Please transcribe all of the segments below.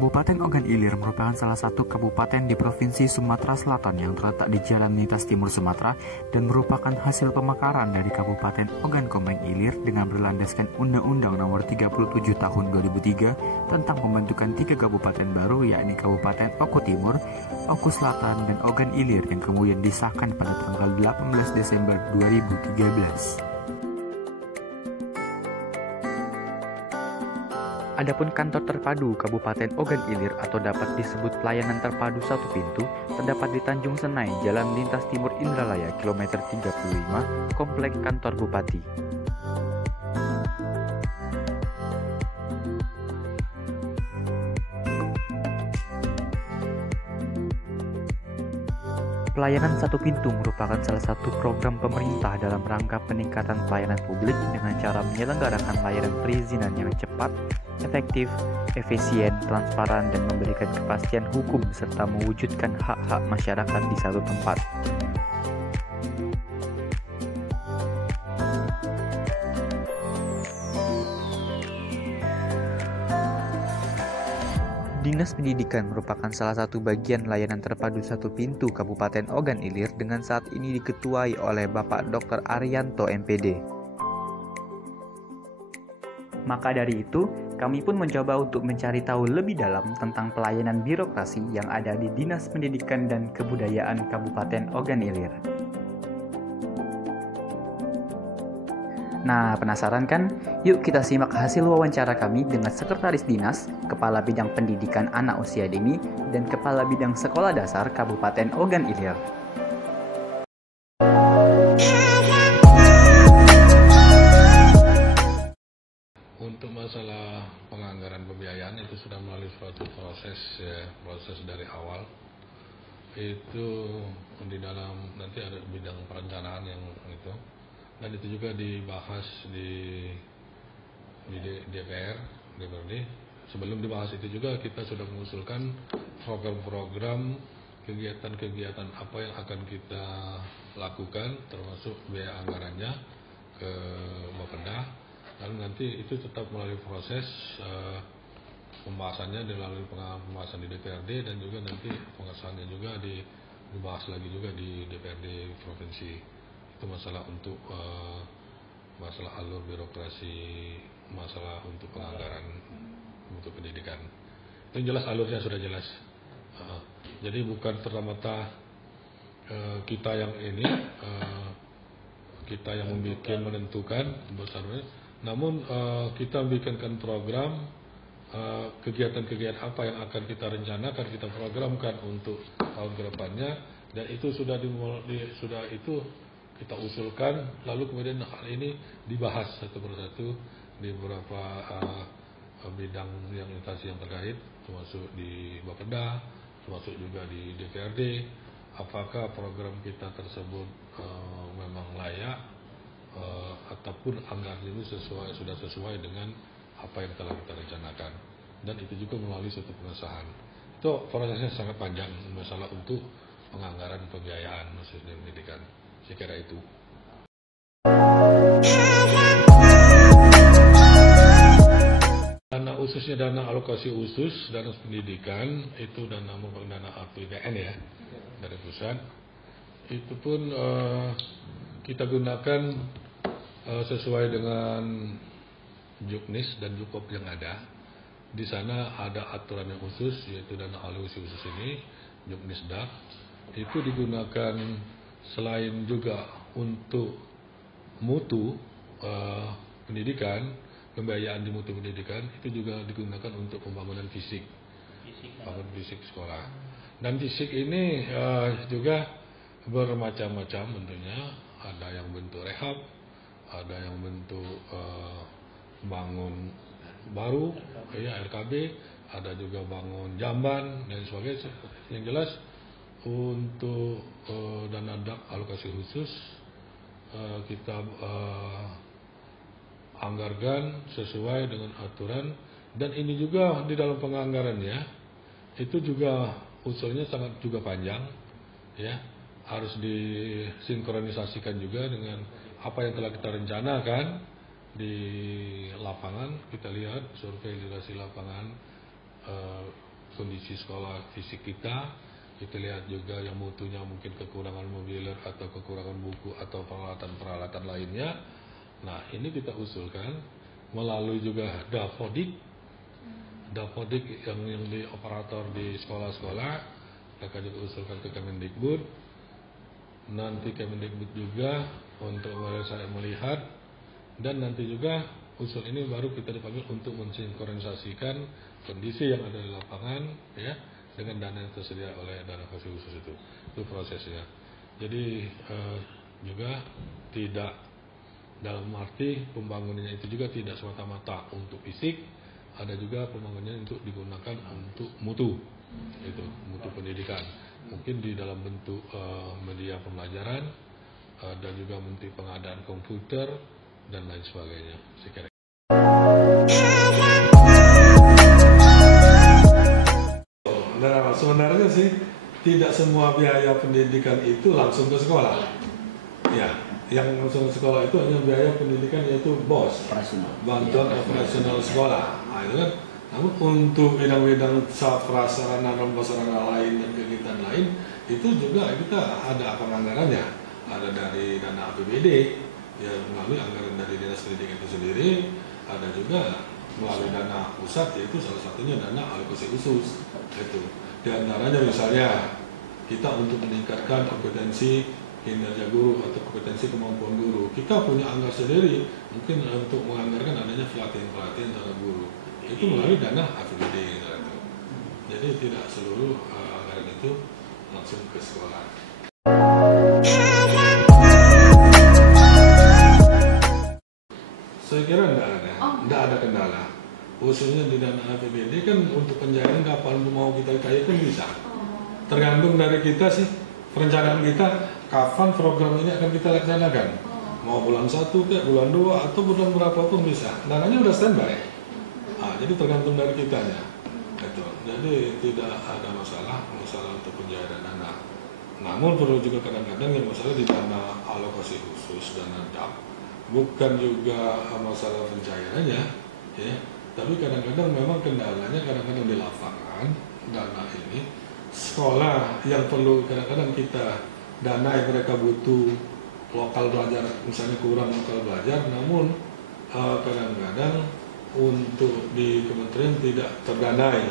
Kabupaten Ogan Ilir merupakan salah satu kabupaten di Provinsi Sumatera Selatan yang terletak di Jalan Lintas Timur Sumatera dan merupakan hasil pemekaran dari Kabupaten Ogan Komering Ilir dengan berlandaskan Undang-Undang Nomor 37 Tahun 2003 tentang pembentukan 3 kabupaten baru, yakni Kabupaten Oku Timur, Oku Selatan, dan Ogan Ilir yang kemudian disahkan pada tanggal 18 Desember 2013. Adapun kantor terpadu Kabupaten Ogan Ilir atau dapat disebut pelayanan terpadu satu pintu terdapat di Tanjung Senai, Jalan Lintas Timur Indralaya, kilometer 35, Komplek Kantor Bupati. Pelayanan satu pintu merupakan salah satu program pemerintah dalam rangka peningkatan pelayanan publik dengan cara menyelenggarakan layanan perizinan yang cepat, efektif, efisien, transparan, dan memberikan kepastian hukum serta mewujudkan hak-hak masyarakat di satu tempat. Dinas Pendidikan merupakan salah satu bagian layanan terpadu satu pintu Kabupaten Ogan Ilir dengan saat ini diketuai oleh Bapak Dr. Arianto MPD. Maka dari itu, kami pun mencoba untuk mencari tahu lebih dalam tentang pelayanan birokrasi yang ada di Dinas Pendidikan dan Kebudayaan Kabupaten Ogan Ilir. Nah, penasaran kan? Yuk kita simak hasil wawancara kami dengan Sekretaris Dinas, Kepala Bidang Pendidikan Anak Usia Dini, dan Kepala Bidang Sekolah Dasar Kabupaten Ogan Ilir. Untuk masalah penganggaran pembiayaan itu sudah melalui suatu proses dari awal. Itu di dalam nanti ada bidang perencanaan yang itu. Dan itu juga dibahas di DPRD. Sebelum dibahas itu juga kita sudah mengusulkan program-program kegiatan-kegiatan apa yang akan kita lakukan, termasuk biaya anggarannya ke Bapeda. Lalu nanti itu tetap melalui proses pembahasannya melalui pembahasan di DPRD dan juga nanti pengesahannya juga dibahas lagi juga di DPRD provinsi. Itu masalah untuk masalah alur birokrasi, masalah untuk penganggaran untuk pendidikan. Itu jelas alurnya sudah jelas. Jadi bukan serta-merta kita yang ini kita yang menentukan besarnya, namun kita bikinkan program kegiatan-kegiatan apa yang akan kita rencanakan, kita programkan untuk tahun ke depannya, dan itu sudah kita usulkan, lalu kemudian hal ini dibahas satu persatu di beberapa bidang yang instansi yang terkait, termasuk di Bapeda, termasuk juga di DPRD. Apakah program kita tersebut memang layak ataupun anggaran itu sudah sesuai dengan apa yang telah kita rencanakan, dan itu juga melalui suatu pengesahan. Itu prosesnya sangat panjang, masalah untuk penganggaran pembiayaan khususnya pendidikan. Saya kira itu. Dana khususnya dana alokasi khusus, dana pendidikan itu dana APBN ya dari pusat. Itu pun kita gunakan sesuai dengan Juknis dan Jukop yang ada. Di sana ada aturan yang khusus, yaitu dana alokasi khusus ini Juknis DAK. Itu digunakan selain juga untuk mutu pendidikan, pembiayaan di mutu pendidikan, itu juga digunakan untuk pembangunan fisik sekolah. Dan fisik ini juga bermacam-macam bentuknya. Ada yang bentuk rehab, ada yang bentuk bangun baru, RKB, ada juga bangun jamban dan sebagainya. Yang jelas untuk dana DAK alokasi khusus kita anggarkan sesuai dengan aturan, dan ini juga di dalam penganggarannya itu juga usulnya sangat juga panjang ya, harus disinkronisasikan juga dengan apa yang telah kita rencanakan di lapangan. Kita lihat survei lokasi lapangan kondisi sekolah fisik kita lihat juga yang mutunya mungkin kekurangan mobiler atau kekurangan buku atau peralatan-peralatan lainnya. Nah, ini kita usulkan melalui juga Dapodik yang di operator di sekolah-sekolah, akan diusulkan ke Kemendikbud. Nanti Kemendikbud juga untuk melihat, dan nanti juga usul ini baru kita dipanggil untuk mensinkronisasikan kondisi yang ada di lapangan ya dengan dana yang tersedia oleh dana alokasi khusus itu prosesnya. Jadi juga tidak dalam arti pembangunannya itu juga tidak semata-mata untuk fisik, ada juga pembangunannya untuk digunakan untuk mutu, itu mutu pendidikan, mungkin di dalam bentuk media pembelajaran dan juga bentuk pengadaan komputer dan lain sebagainya. Nah, sebenarnya sih tidak semua biaya pendidikan itu langsung ke sekolah. Ya, yang langsung ke sekolah itu hanya biaya pendidikan, yaitu BOS, bantuan operasional sekolah. Nah, itu kan. Namun untuk bidang-bidang prasarana dan prasarana lain dan kegiatan lain itu juga kita ada penganggarannya. Ada dari dana APBD, ya melalui anggaran dari dinas pendidikan itu sendiri. Ada juga melalui dana pusat, yaitu salah satunya dana alokasi khusus. Itu di antaranya misalnya kita untuk meningkatkan kompetensi kinerja guru atau kompetensi kemampuan guru, kita punya anggaran sendiri mungkin untuk menganggarkan adanya pelatihan terhadap guru, itu melalui dana APBD gitu. Jadi tidak seluruh anggaran itu langsung ke sekolah. Saya kira tidak ada kendala. Khususnya di dana APBD kan untuk penjarahan kapan mau kita kaitkan bisa. Tergantung dari kita sih, perencanaan kita kapan program ini akan kita laksanakan. Mau bulan 1 kayak bulan 2 atau bulan berapapun bisa. Dananya udah standby. Nah, jadi tergantung dari kitanya. Gitu. Jadi tidak ada masalah untuk penjarahan dana. Namun perlu juga kadang-kadang yang masalah di dana alokasi khusus, dana DAP, bukan juga masalah pencairannya, ya. Tapi kadang-kadang memang kendalanya kadang-kadang di lapangan dana ini sekolah yang perlu kadang-kadang kita dana yang mereka butuh lokal belajar, misalnya kurang lokal belajar, namun kadang-kadang untuk di kementerian tidak terdanai.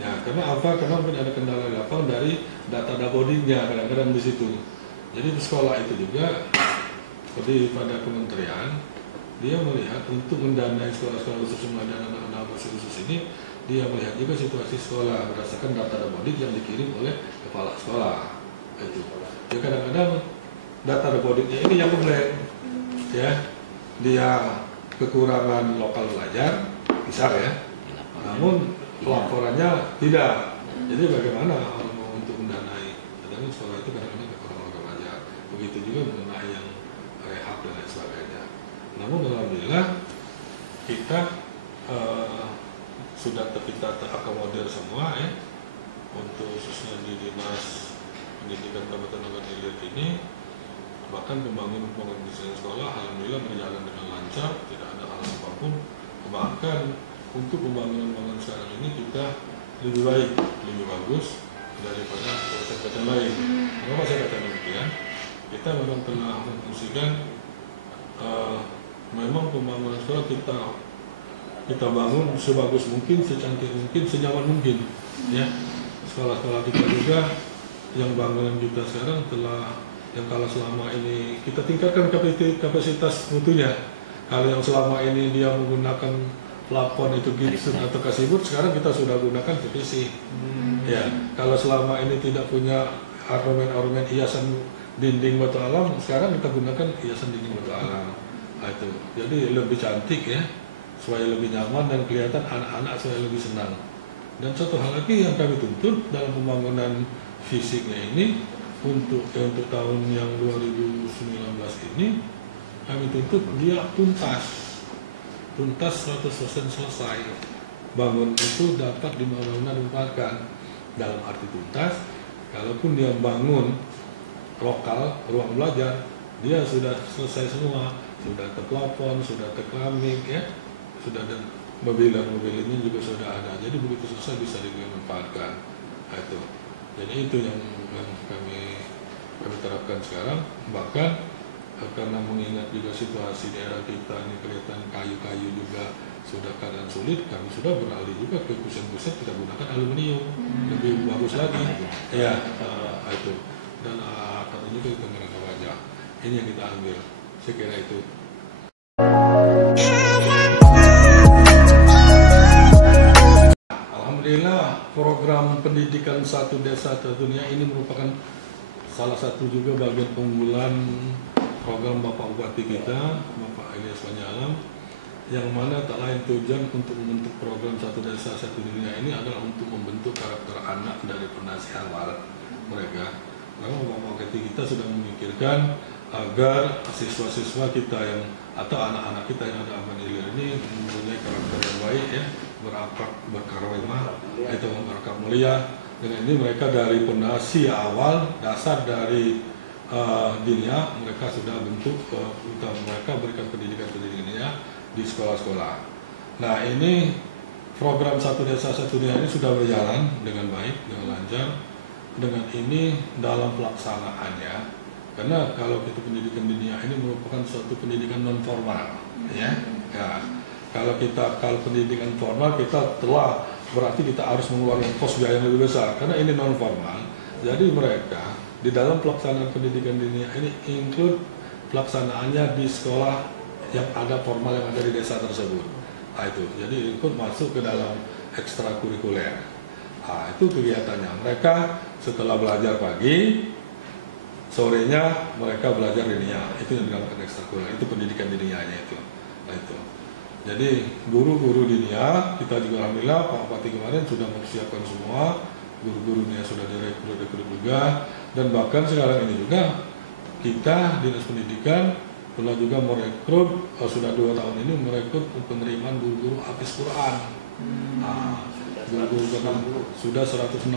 Ya, karena apa? Karena mungkin ada kendala di lapangan dari data Dapodiknya kadang-kadang di situ. Jadi di sekolah itu juga seperti pada kementerian, dia melihat untuk mendanai sekolah-sekolah khusus dana alokasi khusus ini, dia melihat juga situasi sekolah berdasarkan data Dapodik yang dikirim oleh kepala sekolah. Itu. Ya kadang-kadang data Dapodiknya ini yang komplain, ya dia kekurangan lokal belajar, misal ya, namun pelaporannya tidak. Jadi bagaimana untuk mendanai? Kadang sekolah itu kadang-kadang kekurangan lokal belajar. Begitu juga mengenai yang rehab dan lain sebagainya. Namun alhamdulillah kita sudah kita terakomodir semua ya, untuk khususnya di Dinas Pendidikan Kabupaten Ogan Ilir ini. Bahkan pembangunan desain sekolah alhamdulillah berjalan dengan lancar, tidak ada hal apapun. Bahkan untuk pembangunan sekarang ini kita lebih baik, lebih bagus daripada kabupaten lain. Kenapa saya katakan demikian? Kita memang telah memfungsikan memang pembangunan sekolah kita bangun sebagus mungkin, secantik mungkin, senyaman mungkin. Ya, sekolah-sekolah kita juga yang bangunan kita sekarang telah, yang kalau selama ini kita tingkatkan kapasitas mutunya. Kalau yang selama ini dia menggunakan plafon itu gipsum atau kasibut, sekarang kita sudah gunakan PVC. Ya, kalau selama ini tidak punya ornamen hiasan dinding batu alam, sekarang kita gunakan hiasan dinding batu alam. Nah, itu jadi lebih cantik ya, supaya lebih nyaman dan kelihatan anak-anak supaya lebih senang. Dan satu hal lagi yang kami tuntut dalam pembangunan fisiknya ini untuk tahun yang 2019 ini, kami tuntut dia tuntas 100% selesai. Bangun itu dapat dimanfaatkan. Dalam arti tuntas, kalaupun dia bangun lokal ruang belajar, dia sudah selesai semua, sudah ke plafon, sudah ke keramik ya, sudah, dan mobil ini juga sudah ada. Jadi begitu selesai bisa dimanfaatkan. Nah, itu. Jadi itu yang kami terapkan sekarang. Bahkan karena mengingat juga situasi daerah kita ini kelihatan kayu-kayu juga sudah keadaan sulit, kami sudah beralih juga ke kusen-kusen kita gunakan aluminium, lebih bagus lagi. Ya, itu. Dan katanya juga kita ngerangka wajah. Ini yang kita ambil. Saya kira itu. Alhamdulillah, program pendidikan Satu Desa Satu Dunia ini merupakan salah satu juga bagian unggulan program Bapak Bupati kita, Bapak Ilyas Panjalam, yang mana tak lain tujuan untuk membentuk program Satu Desa Satu Dunia ini adalah untuk membentuk karakter anak dari fondasi awal mereka. Karena Bapak Bupati kita sudah memikirkan agar siswa-siswa kita yang atau anak-anak kita yang ada Aman Ilir ini mempunyai karakter yang baik, ya, berakhlak, berkarimah, itu berakhlak mulia. Dengan ini mereka dari fondasi awal dasar dari dinia mereka sudah bentuk mereka berikan pendidikan dinia di sekolah-sekolah. Nah, ini program Satu Desa Satu Dunia ini sudah berjalan dengan baik, dengan lancar. Dengan ini dalam pelaksanaannya, karena kalau kita pendidikan dinia ini merupakan suatu pendidikan non formal, ya. Kalau pendidikan formal kita telah berarti kita harus mengeluarkan kos biaya yang lebih besar, karena ini non formal. Jadi mereka di dalam pelaksanaan pendidikan dinia ini include pelaksanaannya di sekolah yang ada formal yang ada di desa tersebut. Nah, itu jadi ikut masuk ke dalam ekstrakurikuler. Nah, itu kegiatannya. Mereka setelah belajar pagi, sorenya mereka belajar dinia. Itu yang dinamakan ekstrakurikuler. Itu pendidikan dinianya itu. Nah, itu. Jadi guru-guru dinia kita juga alhamdulillah Pak Bupati kemarin sudah mempersiapkan semua. Guru-gurunya sudah direkrut juga, dan bahkan sekarang ini juga kita Dinas Pendidikan telah juga merekrut, sudah 2 tahun ini merekrut penerimaan guru-guru hafiz Quran. Sudah 160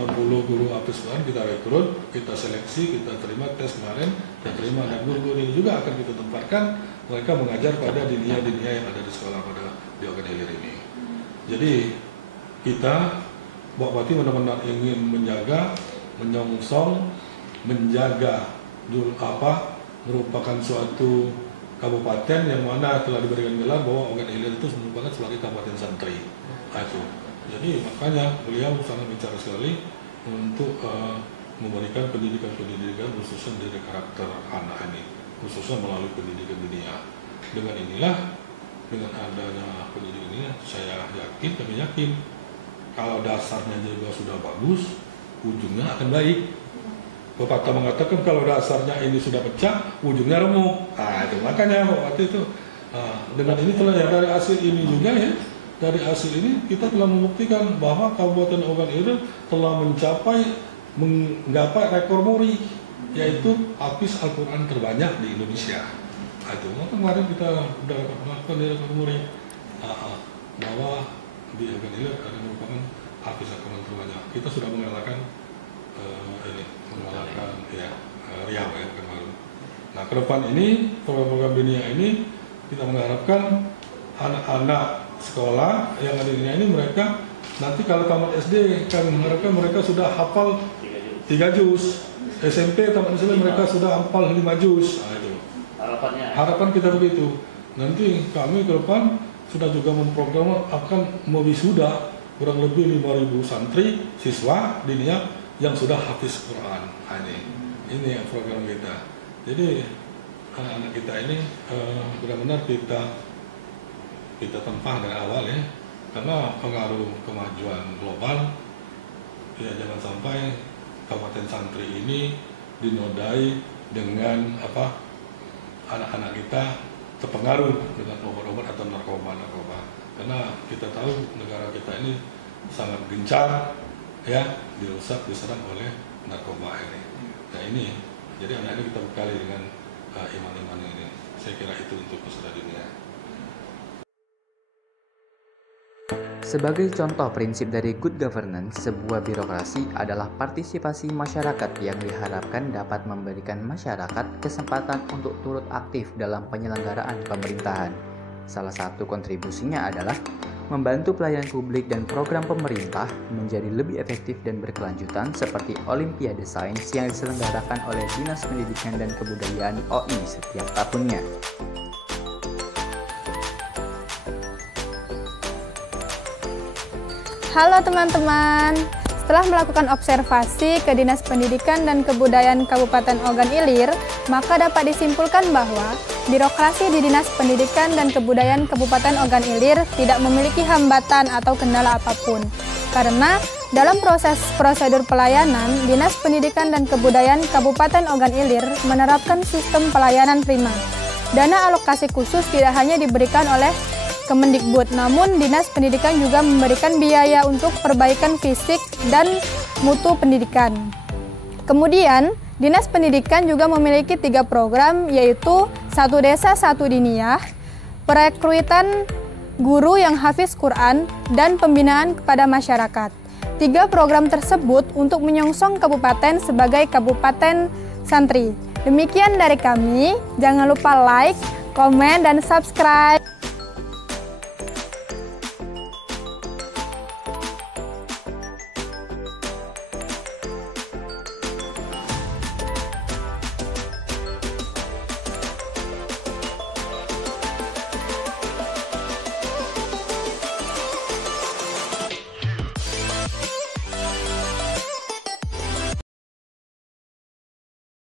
guru hafiz Quran kita rekrut, kita seleksi, kita terima tes kemarin, kita terima, dan guru-guru ini juga akan kita tempatkan mereka mengajar pada dinia-dinia yang ada di sekolah pada di Ogan Ilir ini. Jadi kita Bapak Bupati benar-benar ingin menjaga, menyongsong, menjaga merupakan suatu kabupaten yang mana telah diberikan gelar bahwa Ogan Ilir itu merupakan sebagai kabupaten santri. Itu. Jadi makanya beliau sangat bicara sekali untuk memberikan pendidikan khususnya dari karakter anak ini, khususnya melalui pendidikan dunia. Dengan inilah, dengan adanya pendidikan ini, kami yakin kalau dasarnya juga sudah bagus, ujungnya akan baik. Pepatah mengatakan kalau dasarnya ini sudah pecah, ujungnya remuk. Nah, itu makanya waktu itu dengan ini telah ya dari hasil ini juga ya, dari hasil ini kita telah membuktikan bahwa Kabupaten Ogan Ilir telah menggapai rekor muri, yaitu hafiz Al-Quran terbanyak di Indonesia. Nah, itu kemarin kita sudah melakukan rekor muri bahwa di Ogan Ilir ada merupakan hafiz Al-Quran terbanyak. Kita sudah mengalahkan Riau ya kemarin. Nah, ke depan ini program dunia ini kita mengharapkan anak-anak sekolah yang ada di dunia ini mereka nanti kalau tamat SD kami mengharapkan mereka sudah hafal 3 juz. SMP tamat SMP mereka sudah hafal 5 juz. Nah, itu. Harapan kita begitu. Nanti kami ke depan sudah juga memprogram akan mewisuda kurang lebih 5.000 santri siswa dinia yang sudah hafiz Quran. Ini yang program kita. Jadi anak-anak kita ini benar-benar kita tempah dari awal ya, karena pengaruh kemajuan global ya, jangan sampai kabupaten santri ini dinodai dengan anak-anak kita terpengaruh dengan obat-obat atau narkoba. Karena kita tahu negara kita ini sangat gencar ya dirusak, diserang oleh narkoba ini. Nah ini, jadi anak ini kita bekali dengan iman-iman ini. Saya kira itu untuk peserta dunia. Sebagai contoh prinsip dari good governance, sebuah birokrasi adalah partisipasi masyarakat yang diharapkan dapat memberikan masyarakat kesempatan untuk turut aktif dalam penyelenggaraan pemerintahan. Salah satu kontribusinya adalah membantu pelayanan publik dan program pemerintah menjadi lebih efektif dan berkelanjutan seperti Olimpiade Sains yang diselenggarakan oleh Dinas Pendidikan dan Kebudayaan OI setiap tahunnya. Halo teman-teman, setelah melakukan observasi ke Dinas Pendidikan dan Kebudayaan Kabupaten Ogan Ilir, maka dapat disimpulkan bahwa birokrasi di Dinas Pendidikan dan Kebudayaan Kabupaten Ogan Ilir tidak memiliki hambatan atau kendala apapun. Karena dalam proses prosedur pelayanan, Dinas Pendidikan dan Kebudayaan Kabupaten Ogan Ilir menerapkan sistem pelayanan prima. Dana alokasi khusus tidak hanya diberikan oleh Kemendikbud, namun Dinas Pendidikan juga memberikan biaya untuk perbaikan fisik dan mutu pendidikan. Kemudian, Dinas Pendidikan juga memiliki 3 program, yaitu Satu Desa Satu Diniyah, perekrutan guru yang hafiz Quran, dan pembinaan kepada masyarakat. 3 program tersebut untuk menyongsong kabupaten sebagai kabupaten santri. Demikian dari kami, jangan lupa like, komen, dan subscribe.